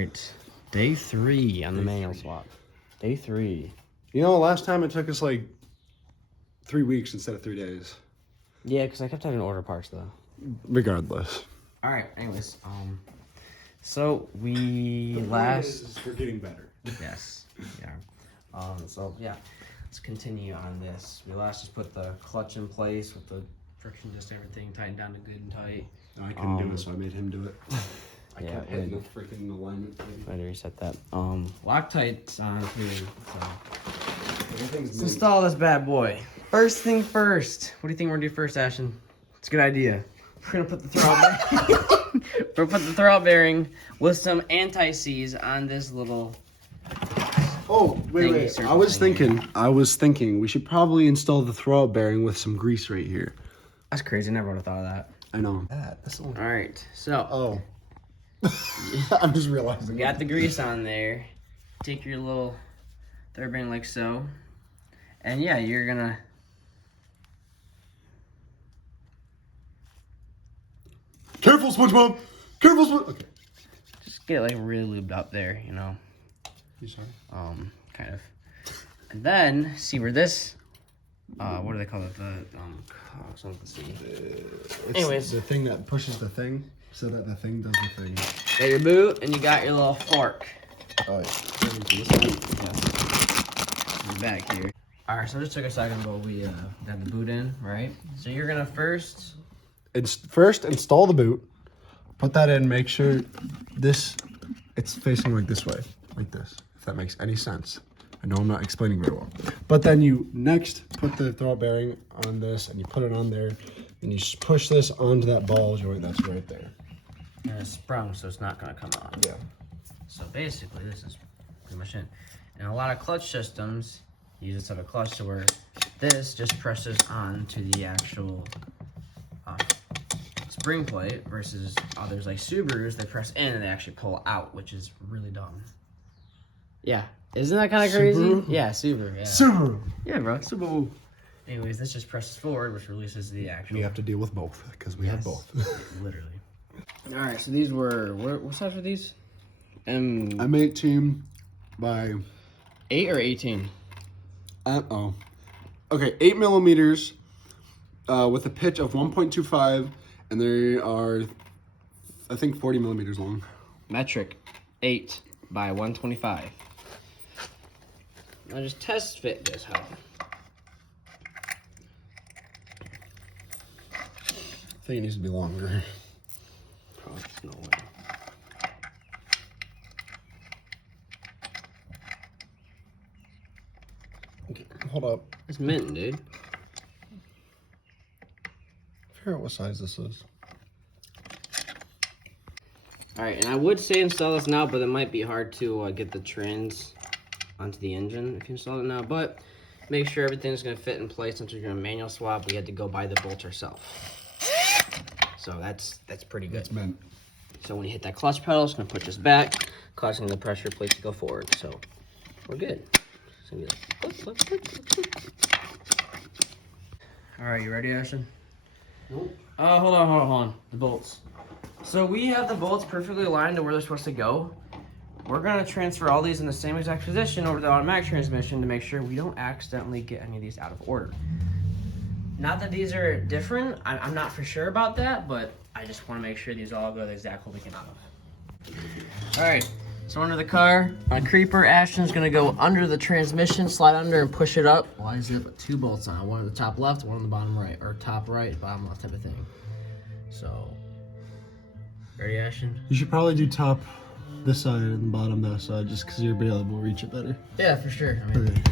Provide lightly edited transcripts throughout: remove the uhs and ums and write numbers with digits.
right, day 3 on the manual swap. Day 3. You know, last time it took us like 3 weeks instead of 3 days. Yeah, because I kept having to order parts though. Regardless. All right. Anyways, so we last. We're getting better. Yes. Yeah. So yeah, let's continue on this. We last just put the clutch in place with the friction, just everything tightened down to good and tight. I couldn't do it, so I made him do it. I Yeah, kept hitting the freaking alignment. I had to reset that. Loctite's on too. So Everything's let's install this bad boy. First thing first. What do you think we're gonna do first, Ashton? It's a good idea. We're gonna put the throttle. We're gonna put the throttle bearing with some anti-seize on this little. Oh, wait. I was thinking we should probably install the throttle bearing with some grease right here. That's crazy. I never would have thought of that. I know. All right, so. Oh. I'm just realizing. We got the grease on there. Take your little third bearing like so. And yeah, you're gonna. Careful, SpongeBob! Careful, SpongeBob! Okay. Just get it like really lubed up there, you know. You sorry? Kind of. And then see where this. What do they call it? The Anyways, the thing that pushes the thing, so that the thing does the thing. got your boot, and you got your little fork. Oh yeah. Yes. Back here. All right, so it just took a second, but we got the boot in, right? So you're gonna first install the boot. Put that in. Make sure it's facing like this way, like this. If that makes any sense. I know I'm not explaining very well. But then you next put the throttle bearing on this and you put it on there and you just push this onto that ball joint that's right there. and it's sprung, so it's not gonna come on. Yeah. So basically, this is pretty much it. And a lot of clutch systems use this type of clutch to where this just presses on to the actual spring plate versus others like Subarus, they press in and they actually pull out, which is really dumb. Yeah. Isn't that kind of crazy? Subaru? Yeah, Subaru. Yeah. Subaru. Yeah, bro. Subaru. Anyways, this just presses forward, which releases the actual. We have to deal with both because we have both. Literally. All right, so these were what size were these? I'm 18 by 8 or 18. Okay, 8 millimeters with a pitch of 1.25, and they are, I think, 40 millimeters long. Metric 8 by 125. Now just test fit this hoe. I think it needs to be longer. Oh, no way. Okay, hold up. It's mint, dude. Figure out what size this is. Alright, and I would say install this now, but it might be hard to get the trans onto the engine if you install it now, but make sure everything's going to fit in place. Since we're going to manual swap, we had to go buy the bolts ourselves. So that's pretty good. It's mint. So when you hit that clutch pedal, it's going to push us back, causing the pressure plate to go forward. So we're good. So be like, all right, you ready, Ashton? Nope. Hold on. The bolts. So we have the bolts perfectly aligned to where they're supposed to go. We're going to transfer all these in the same exact position over the automatic transmission to make sure we don't accidentally get any of these out of order. Not that these are different. I'm not for sure about that, but I just want to make sure these all go the exact hole we came out of. All right, so under the car, on a creeper, Ashton's going to go under the transmission, slide under and push it up. Why is it put 2 bolts on? One on the top left, one on the bottom right, or top right, bottom left type of thing. So, ready, Ashton? You should probably do top this side and the bottom that side, just because you'll be able to reach it better. Yeah, for sure. I mean, Okay.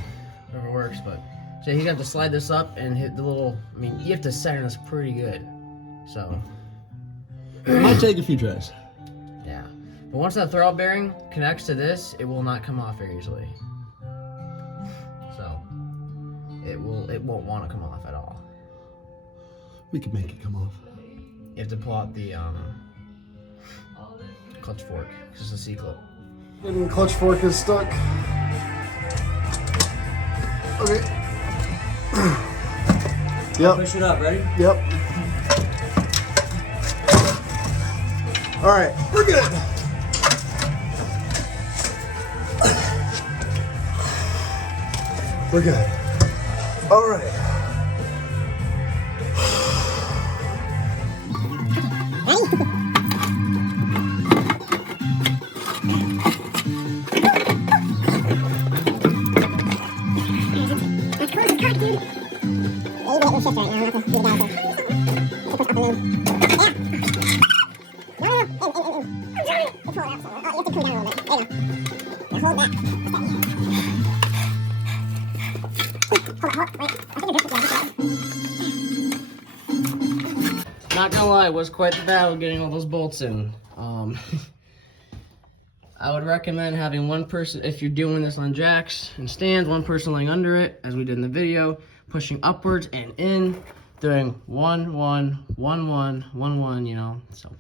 whatever works, but so he's gonna have to slide this up and hit the little. I mean, you have to center this pretty good. So It might take a few tries. yeah, but once that throttle bearing connects to this, it will not come off very easily. So it won't want to come off at all. We can make it come off. You have to pull out the clutch fork because it's a C-clip. And the clutch fork is stuck. Okay. Yep. Push it up. Ready? Yep. All right, we're good. We're good. All right. Not gonna lie, it was quite the battle getting all those bolts in. I would recommend having one person, if you're doing this on jacks and stands, one person laying under it, as we did in the video, pushing upwards and in, doing 1, 1, 1, 1, 1, 1, you know. So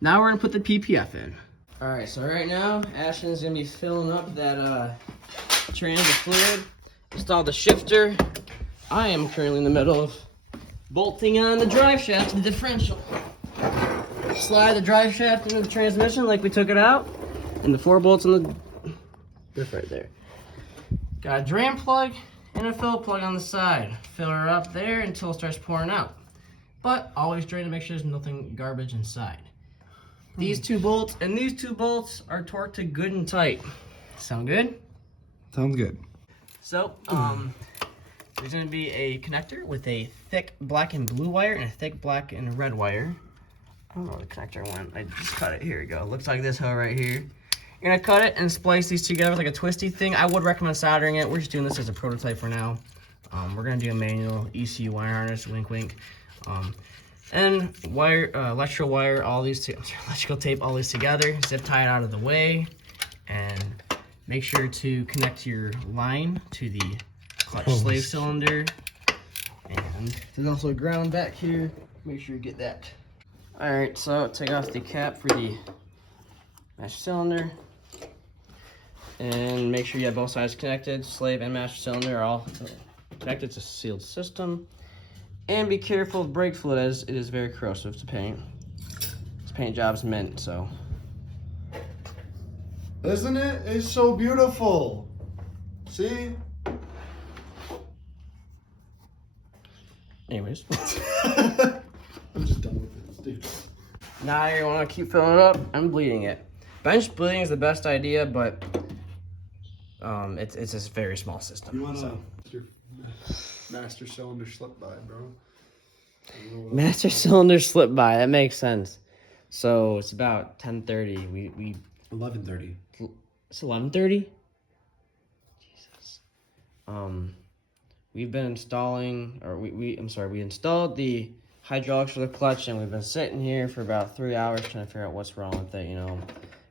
now we're gonna put the PPF in. All right, so right now, Ashton's gonna be filling up that trans with fluid, install the shifter. I am currently in the middle of bolting on the drive shaft to the differential. Slide the drive shaft into the transmission like we took it out, and the 4 bolts on the diff right there. Got a drain plug and a fill plug on the side. Fill her up there until it starts pouring out. But always drain to make sure there's nothing garbage inside. These 2 bolts and these 2 bolts are torqued to good and tight. Sound good? Sounds good. So, there's going to be a connector with a thick black and blue wire and a thick black and red wire. I don't know where the connector went. I just cut it. Here we go. Looks like this hoe right here. You're going to cut it and splice these together with like a twisty thing. I would recommend soldering it. We're just doing this as a prototype for now. We're going to do a manual ECU wire harness, wink wink. And wire, electrical wire, all these electrical tape, all these together. Zip tie it out of the way. And make sure to connect your line to the clutch slave cylinder, and there's also a ground back here. Make sure you get that. All right, so take off the cap for the master cylinder, and make sure you have both sides connected. Slave and master cylinder are all connected. It's a sealed system, and be careful of brake fluid as it is very corrosive to paint. This paint job's mint, so. Isn't it? It's so beautiful. See? Anyways. I'm just done with this, dude. Now you want to keep filling it up and bleeding it. Bench bleeding is the best idea, but it's a very small system. You want so. your master cylinder slip by, bro? Master cylinder slip by. That makes sense. So it's about 10:30. We 11:30. It's 11:30. Jesus. We've been installing, or we installed the hydraulics for the clutch, and we've been sitting here for about 3 hours trying to figure out what's wrong with it, you know,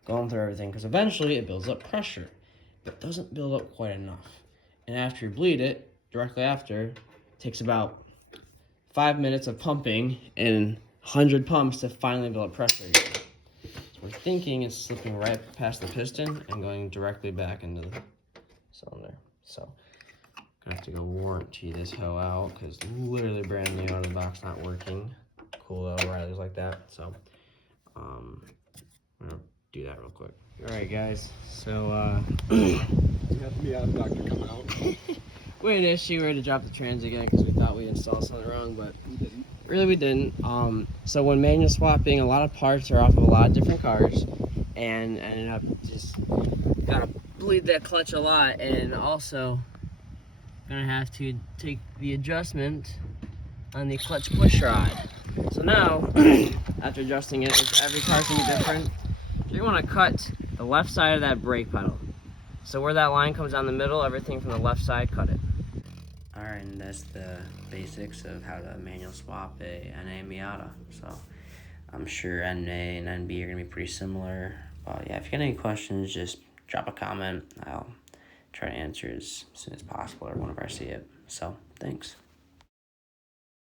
going through everything, because eventually it builds up pressure, but it doesn't build up quite enough. And after you bleed it, directly after, it takes about 5 minutes of pumping and 100 pumps to finally build up pressure again. So we're thinking it's slipping right past the piston and going directly back into the cylinder. So I have to go warranty this hoe out because literally brand new out of the box, not working. Cool though, Riley's like that. So I'm gonna do that real quick. All right, guys. So We had the Miata doctor come out. we had an issue. We had to drop the trans again because we thought we installed something wrong, but we didn't. So when manual swapping, a lot of parts are off of a lot of different cars, and I ended up just gotta bleed that clutch a lot, and also gonna have to take the adjustment on the clutch push rod. So now, after adjusting it, every car's gonna be different. You're gonna cut the left side of that brake pedal. So where that line comes down the middle, everything from the left side, cut it. Alright, and that's the basics of how to manual swap a NA Miata. So I'm sure NA and NB are gonna be pretty similar. But yeah, if you got any questions, just drop a comment. I'll try to answer as soon as possible or whenever I see it. So, thanks.